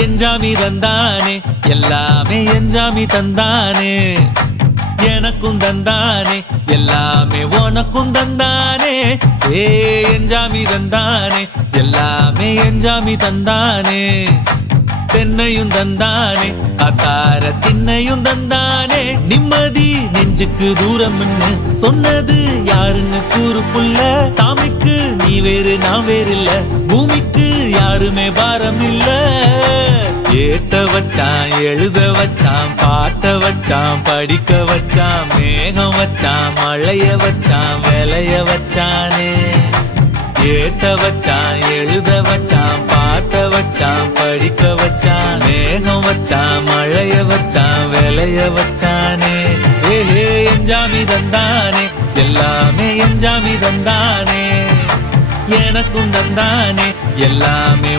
எஞ்சாமி தந்தானே எல்லாமே எஞ்சாமி தந்தானே எனக்கும் தந்தானே எல்லாமே உனக்கும் தந்தானே ஏ எஞ்சாமி தந்தானே எல்லாமே எஞ்சாமி தந்தானே தென்னையும் தந்தானே காத்தார திண்ணையும் தந்தானே நிம்மதி நெஞ்சுக்கு தூரம்னு சொன்னது யாருன்னு கூறு புள்ள சாமிக்கு நீ வேறு நான் வேறு இல்ல பூமிக்கு யாருமே பாரம் இல்ல ஏத்த வச்சான் எழுத வச்சான் பாட்ட வச்சான் படிக்க வச்சான் மேகம் வச்சான் மழைய வச்சான் விளைய வச்சானே ஏத்த வச்சான் எழுத வச்சான் பாட்ட வச்சான் படிக்க வச்சான் மேகம் வச்சான் மழைய வச்சான் விளைய வச்சானே ஏஹே எஞ்சாமி தந்தானே எல்லாமே எஞ்சாமி தந்தானே எனக்கும் தந்தானே எல்லாமே